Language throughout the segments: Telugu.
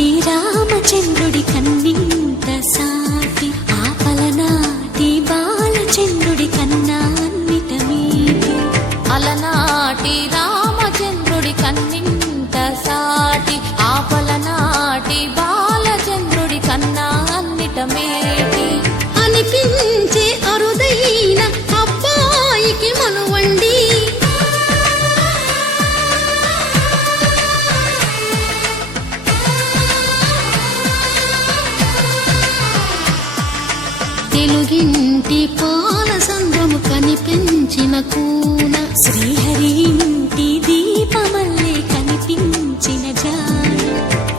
అలనాటి రామచంద్రుడి కన్నింత సాటి ఆపలనాటి బాలచంద్రుడి కన్నా అన్నిట మీటి అలనాటి రామచంద్రుడి కన్నింత సాటి ఆపలనాటి బాలచంద్రుడి కన్నా అన్నిట మేటి అనిపించే అరుదైన అబ్బాయికి మనువండి తెలుగింటి పాల సంద్రము కనిపించిన కూన శ్రీహరి ఇంటి దీపమల్లే కనిపించిన జాన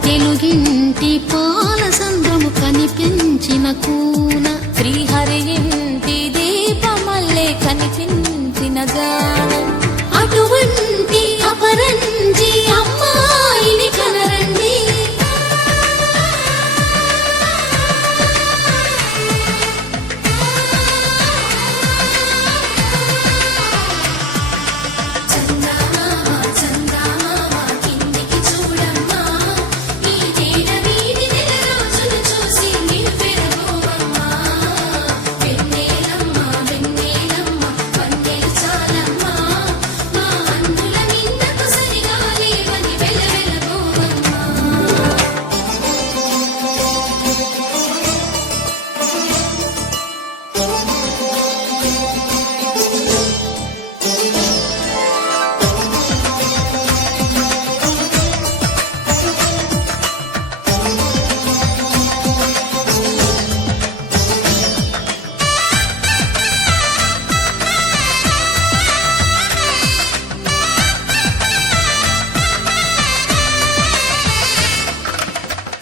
తెలుగింటి పాల సంద్రము కనిపించిన కూన శ్రీహరి ఇంటి దీపమల్లే కనిపించిన జాన అటువంటి అపరంజి అమ్మాయిని కనరండి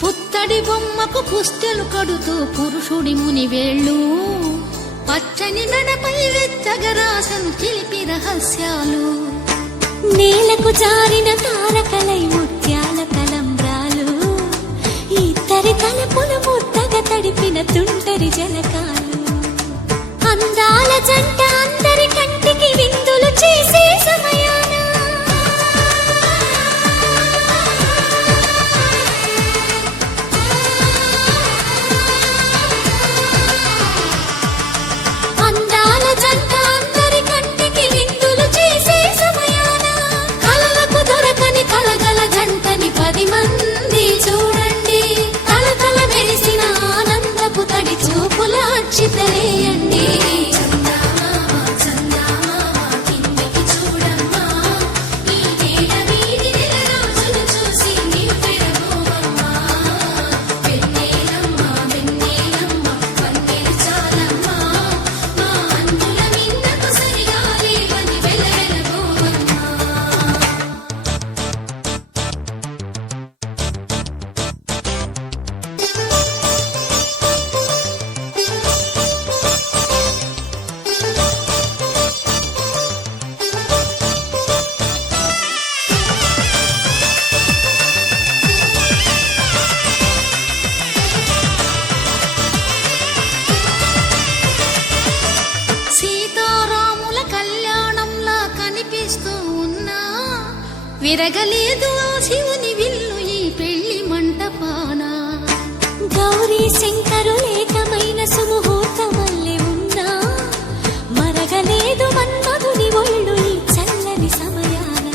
పుత్తడి బొమ్మకు పుస్తెలు కడుతూ పురుషుడి ముని వేళ్ళు పచ్చని నడపై వెచ్చగరాసను చిలిపి రహస్యాలు నేలకు జారిన తారకలై ముత్యాల తలంబ్రాలు ఇద్దరి తలపులు ముద్దగా తడిపిన తుంటరి జలకాలు అందాల జంట అందరి కంటికి విందులు చేసే సమయాన విరగలేదు ఆ శివుని విల్లు ఈ పెళ్లి మంటపాన గౌరీ శంకరులేకమైన సుముహూర్తమల్లె ఉన్నా మరగలేదు మన్మధుని ఒళ్ళు ఈ చల్లని సమయాన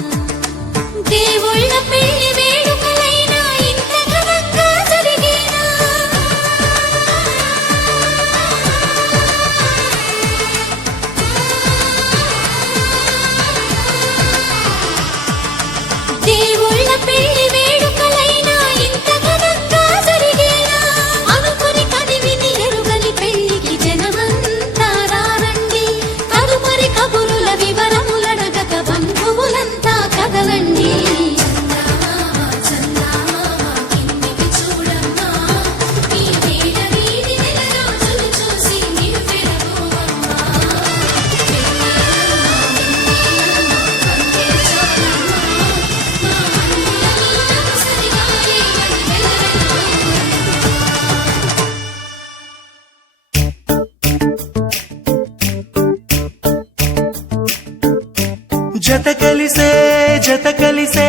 దేవుళ్ళ పెళ్లి వేడుకలైనా ఇంత ఘనంగా జరిగేనా దేవుళ్ళ పెళ్లి వేడుకలైనా ఇంత ఘనంగా జరిగేనా అనుకుని కదివిని ఎరుగని పెళ్లికి జనమంతా రారండి తదుపరి కబురుల వివరములడగక బంధువులంతా కదలండి జత కలిసే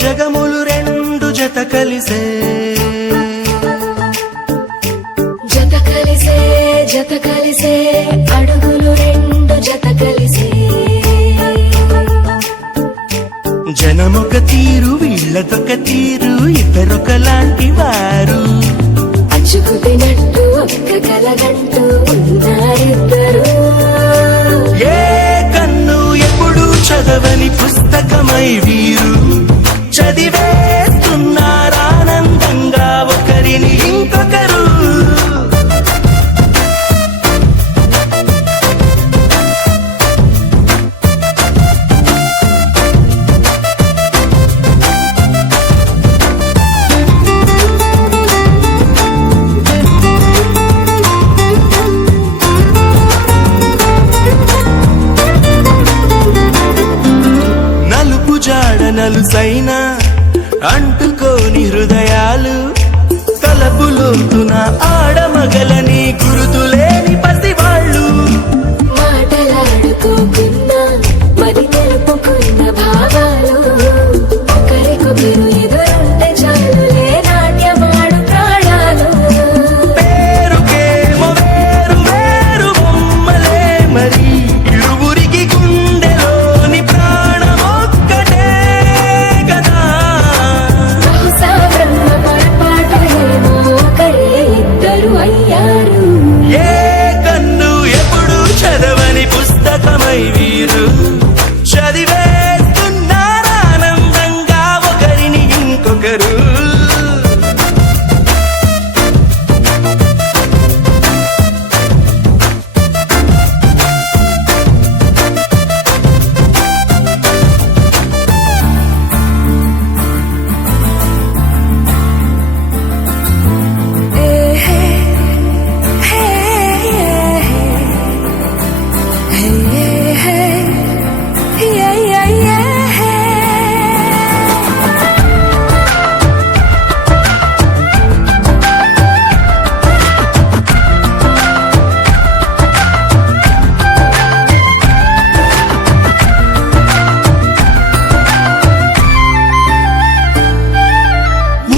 జగములు రెండు జత కలిసే జత కలిసే అడుగులు రెండు జత కలిసే జనమొక తీరు వీళ్ళదొక తీరు ఇద్దరొకలాంటి వారు అచ్చుకు తినట్టు ఒక్క కలగంటూ ఉన్నారిద్దరు ఏ కన్ను ఎప్పుడు చదవని పుస్తకమై వీరు చదివేస్తున్నారానందంగా ఒకరిని ఇంకొకరు నలుసైన అంటుకోని హృదయాలు తలపులోతున ఆడమగలని గురుతులేని పసివాళ్ళు మాటలాడుకోకున్నా మరి తెలుపుకున్న భావాలు ఒకరికొకరు ఎదురుంటే చాలులే నాట్యమాడు ప్రాణాలు పేరుకేమో వేరు వేరు బొమ్మలే మరి ఇరువురికి గుండెలోని ప్రాణమొక్కటే కదా బహుశా బ్రహ్మ పొరపాటు ఏమో ఒకరే ఇద్దరు అయ్యారు ఏ కన్ను ఎప్పుడు చదవని పుస్తకమై వీరు చదివేస్తున్నారానందంగా ఒకరిని ఇంకొకరు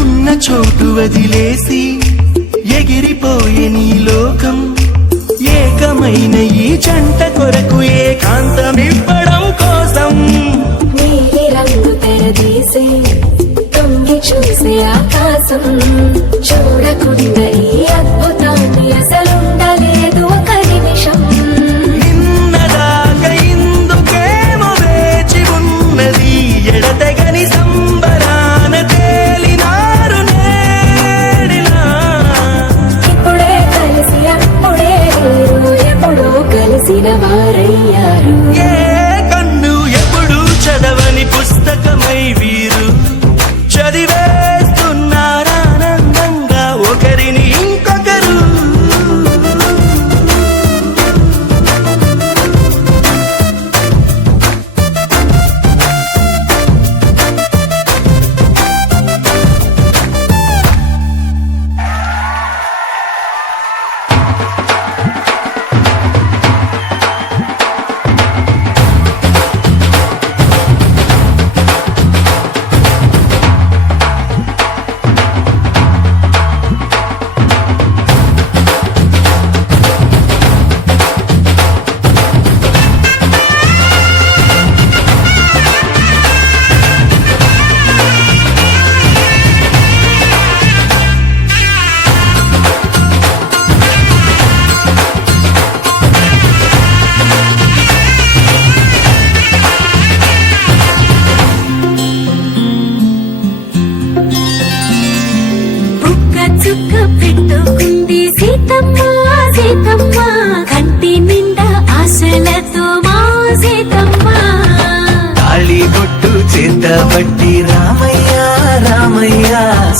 ఉన్న చోటు వదిలేసి ఎగిరిపోయే నీ లోకం ఏకమైన ఈ జంట కొరకు ఏకాంతమివ్వడం కోసం నీలి రంగు తెరదీసే తొంగి చూసే ఆకాశం చూడకుండా ఈ అద్భుతాన్ని అసలుండలేదు ఒక నిమిషం నిన్నదాకా ఇందుకేమో వేచి ఉన్నది ఎడతెగని సంబరాన తేలినారు నేడిలా ఇప్పుడే కలిసి అప్పుడే వీరు ఎప్పుడో కలిసిన వారయ్యారు ఏ కన్ను ఎప్పుడు చదవని పుస్తకమై వీరు చదివేస్తున్నారానందంగా ఒకరిని ఇంకొకరు బుక్క చుక్క పెట్టుకుంది సీతమ్మ సీతమ్మ కంటి నిండా ఆశలతో మా సీతమ్మ తాళిబొట్టు చేతబట్టి రామయ్య రామయ్య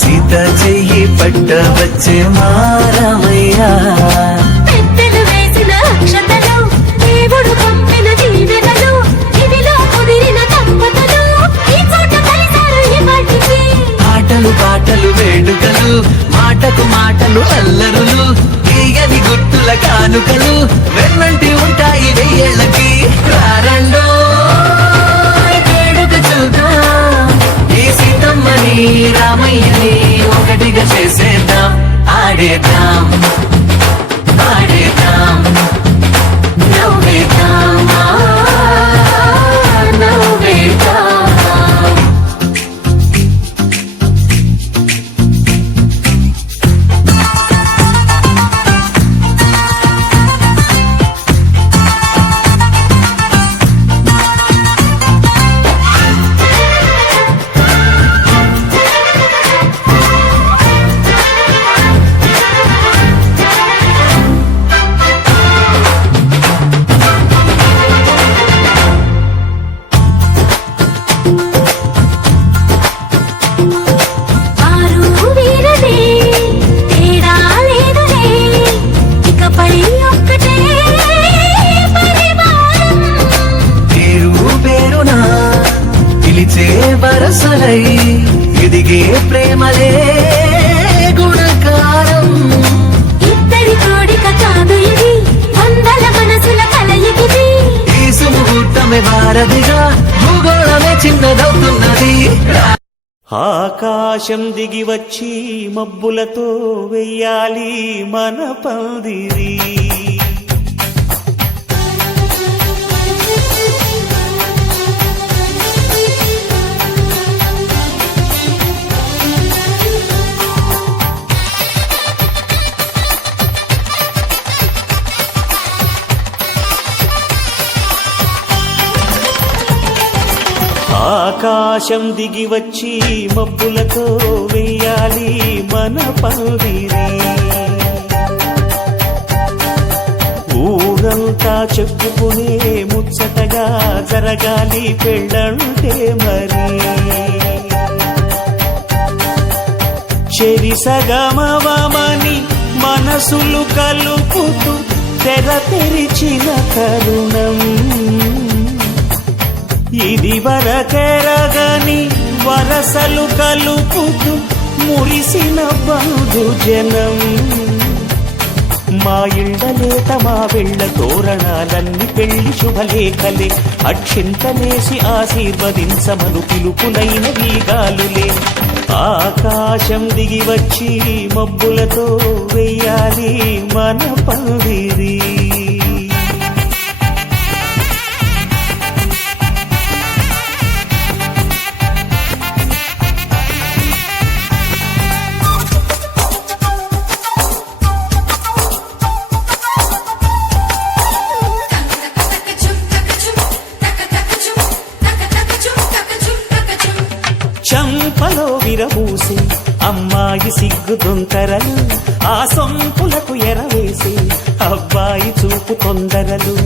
సీత చెయ్యి పట్ట వచ్చే మా రామయ్య పెద్దలు వేసిన అక్షతలు దేవుడు పంపిన దీవెనలు ఇవిలో కుదిరిన దంపతులు ఈ చోట కలిసారు ఈ వాటికి ఆటలు పాటలు వేడుకలు మాటకు మాటలు అల్లరులు తీయని గుట్టుల కానుకలు వెన్నంటి ఉంటాయి వెయ్యేళ్ళకి రారండో వేడుక చూద్దాం ఈ సీతమ్మని రామయ్యని ఒకటిగా చేసేద్దాం ఆడేద్దాం ఆడేద్దాం ఆకాశం దిగి వచ్చి మబ్బులతో వెయ్యాలి మన పందిరి. ఆకాశం దిగి వచ్చి మబ్బులతో వెయ్యాలి మన పందిరి. ఊరంతా చెప్పుకునే ముచ్చటగా జరగాలి పెళ్ళంటే మరి. చెరిసగమవమని మనసులు కలుపుతూ తెర తెరిచిన తరుణం. ఇది వరకెరగని వరసలు కలుపుతూ మురిసిన బంధుజనం. మా ఇళ్ళలేత మా వెళ్ళ తోరణాలన్నీ పెళ్లి శుభలేఖలే. అక్షింతలేసి ఆశీర్వదించమను పిలుపులైన వీగాలులే. ఆకాశం దిగి వచ్చి మబ్బులతో వెయ్యాలి మన పందిరి. చంపలో విరబూసి అమ్మాయి సిగ్గు దొంతరలు. ఆ సొంపులకు ఎరవేసి అబ్బాయి చూపు తొందరలు.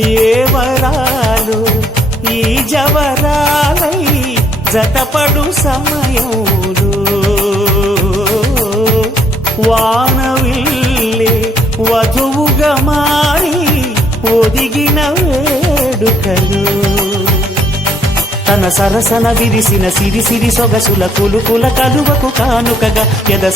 ఏ వరాలు ఈ జవరాలై జతపడు సమయంలో. వానవిల్లే వధువుగా మారి ఒదిగిన వేడుకలు. తన సరసన విరిసిన సిరి సిరి సొగసుల కులుకుల కలువకు కానుకగా ఎద